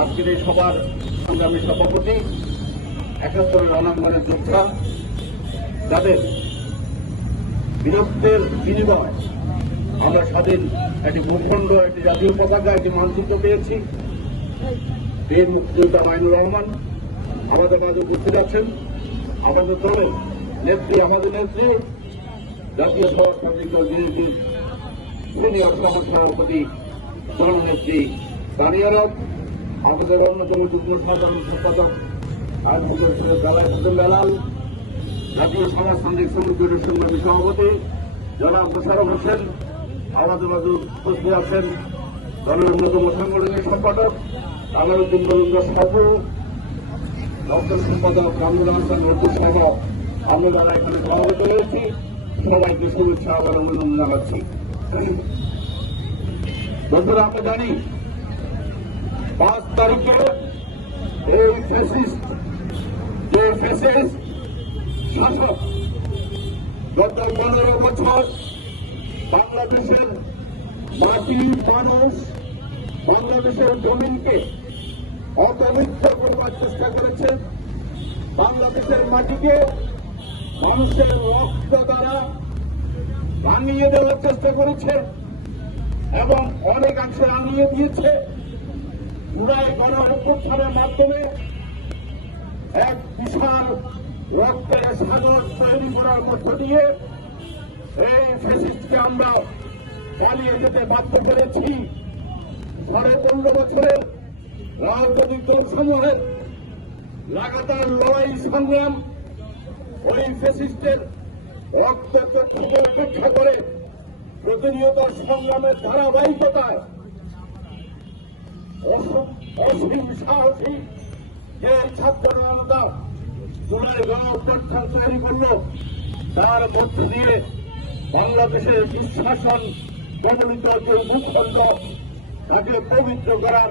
আজকের এই সভার সংগ্রামী সভাপতি ৭১ রণাঙ্গনের যোদ্ধা, যাদের বীরত্বের বিনিময় আমরা স্বাধীন একটি ভূখণ্ড, একটি জাতীয় পতাকা, একটি মানচিত্র পেয়েছি। বীর মুক্তিযোদ্ধা মাইনুর রহমান আমাদের মাঝে উপস্থিত আছেন। আমাদের দলের নেত্রী, আমাদের নেত্রী, জাতীয় সমাজতান্ত্রিক দল বিএনপির সিনিয়র সভাপতি জননেত্রী তানিয়া রাত, আমাদের অন্যতম যুগ্ম সাধারণ সম্পাদক বেলাল, জাতীয় সমাজতান্ত্রিক শ্রমিক সংগ্রামী সভাপতি জনাব মোশাররফ হোসেন, আমাদের মাঝে উপস্থিত আছেন দলের অন্যতম সাংগঠনিক সম্পাদক কামারউদ্দিন মজুমদার সাবু, দপ্তর সম্পাদক কামরুল হাসান নজরুল সহ আমরা যারা এখানে সভাপতি হয়েছি সবাইকে শুভেচ্ছা আবার অভিনন্দন জানাচ্ছি। বন্ধুরা, আমরা জানি 5 তারিখে এই ফ্যাসিস্ট শাসক গত 15 বছর বাংলাদেশের মাটি, মানুষ, বাংলাদেশের জমিনকে অপবিত্র করবার চেষ্টা করেছে। বাংলাদেশের মাটিকে মানুষের রক্ত দ্বারা রাঙিয়ে দেওয়ার চেষ্টা করেছে এবং অনেকাংশে রাঙিয়ে দিয়েছে। জুলাই গণঅভ্যুত্থানের মাধ্যমে এক বিশাল রক্তের সাগর তৈরি করার মধ্য দিয়ে এই ফ্যাসিস্টকে আমরা চালিয়ে যেতে বাধ্য করেছি। 15.5 বছরের রাজনৈতিক দলসমূহের লাগাতার লড়াই সংগ্রাম ওই ফ্যাসিস্টের রক্তচক্ষুকে উপেক্ষা করে প্রতিনিয়ত সংগ্রামের ধারাবাহিকতায় অসীম সাহসী যে ছাত্র জনতা জুলাই গণঅভ্যুত্থান তৈরি করল, তার মধ্য দিয়ে বাংলাদেশের দুঃশাসন কবলিত যে ভূখণ্ড তাকে পবিত্র করার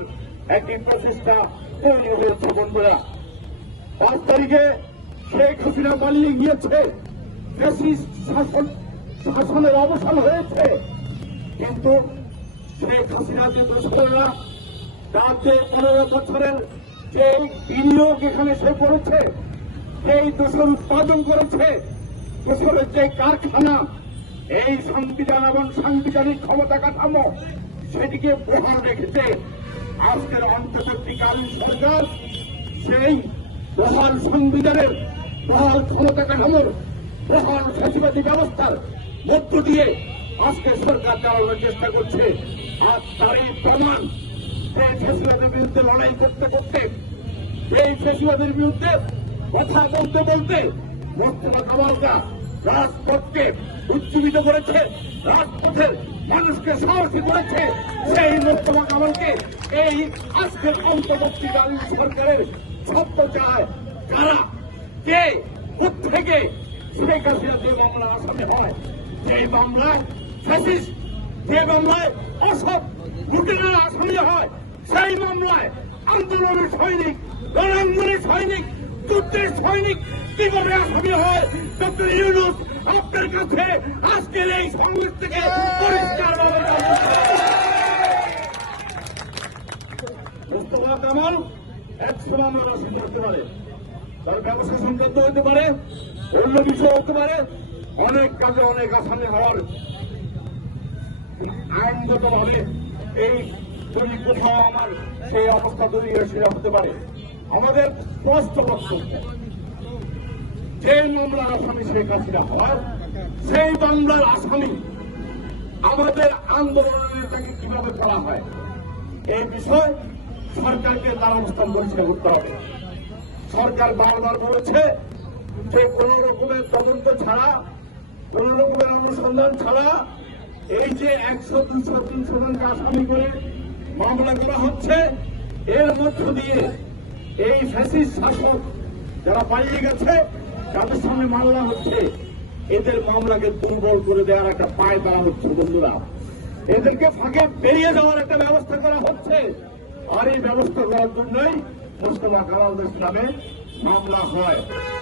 একটি প্রচেষ্টা তৈরি হয়েছে। বন্ধুরা, 5 তারিখে শেখ হাসিনা পালিয়ে গিয়েছে, ফ্যাসিস্ট শাসনের অবসান হয়েছে, কিন্তু শেখ হাসিনা যে দোষরা তার যে 15 বছরের যে বিনিয়োগ এখানে সে করেছে, এই দোষর উৎপাদন করেছে, দোষরের যে কারখানা, এই সংবিধান এবং সাংবিধানিক ক্ষমতা কাঠামো সেটিকে বহাল রেখেছে। আজকের অন্তর্বর্তীকালীন সরকার সেই বহাল সংবিধানের, বহাল ক্ষমতা কাঠামোর, বহাল ফ্যাসিবাদী ব্যবস্থার মধ্য দিয়ে আজকে সরকার চালানোর চেষ্টা করছে। আর তারই প্রমাণ এই ফ্যাসিবাদের বিরুদ্ধে লড়াই করতে করতে, এই ফ্যাসিবাদের বিরুদ্ধে কথা বলতে বলতে মোস্তফা কামালকে রাজপথকে উজ্জীবিত করেছে, রাজপথের মানুষকে সাহসী করেছে। সেই মোস্তফা কামালকে এই আজকের অন্তর্বর্তীকালীন সরকারের শব্দ চায় কারা, কে, কোথেকে শেখ হাসিনা যে মামলা আসামি হয়, সেই মামলায় ফ্যাসিস্ট, যে মামলায় অসৎ লুটেরার আসামি হয়, সেই মামলায় আন্দোলনের সৈনিক, রণাঙ্গনের সৈনিক, যুদ্ধের সৈনিক কিভাবে আসামি হয়। ডক্টর ইউনূস আপনার কাছে আজকের এই সমাবেশ থেকে পরিষ্কারভাবে মোস্তফা কামাল একসময় আমরা রসিদ করতে পারে, তার ব্যবসা সংক্রান্ত হতে পারে, অন্য বিষয় হতে পারে, অনেক কাজে অনেক আসামি হওয়ার আইনগত ভাবে এই যদি কোথাও আমার সেই অবস্থা তৈরি হতে পারে। আমাদের স্পষ্ট বক্তব্য, যে মামলার আসামি শেখ হাসিনা হয়, সেই মামলার আসামি আমাদের আন্দোলনের নেতাকে কিভাবে করা হয়, এই বিষয় সরকারকে তার অবস্থান পরিষ্কার করতে হবে। সরকার বারবার বলেছে যে কোন রকমের তদন্ত ছাড়া, কোন রকমের অনুসন্ধান ছাড়া এই যে 100, 200, 300 জনকে আসামি করে মামলা করা হচ্ছে, এর মধ্য দিয়ে এই ফ্যাসিস্ট শাসক যারা পালিয়ে গেছে, যাদের সামনে মামলা হচ্ছে, এদের মামলাকে দুর্বল করে দেওয়ার একটা পায় তারা হচ্ছে। বন্ধুরা, এদেরকে ফাঁকে বেরিয়ে যাওয়ার একটা ব্যবস্থা করা হচ্ছে। আর এই ব্যবস্থা করার জন্যই মোস্তফা কামাল নামে মামলা হয়।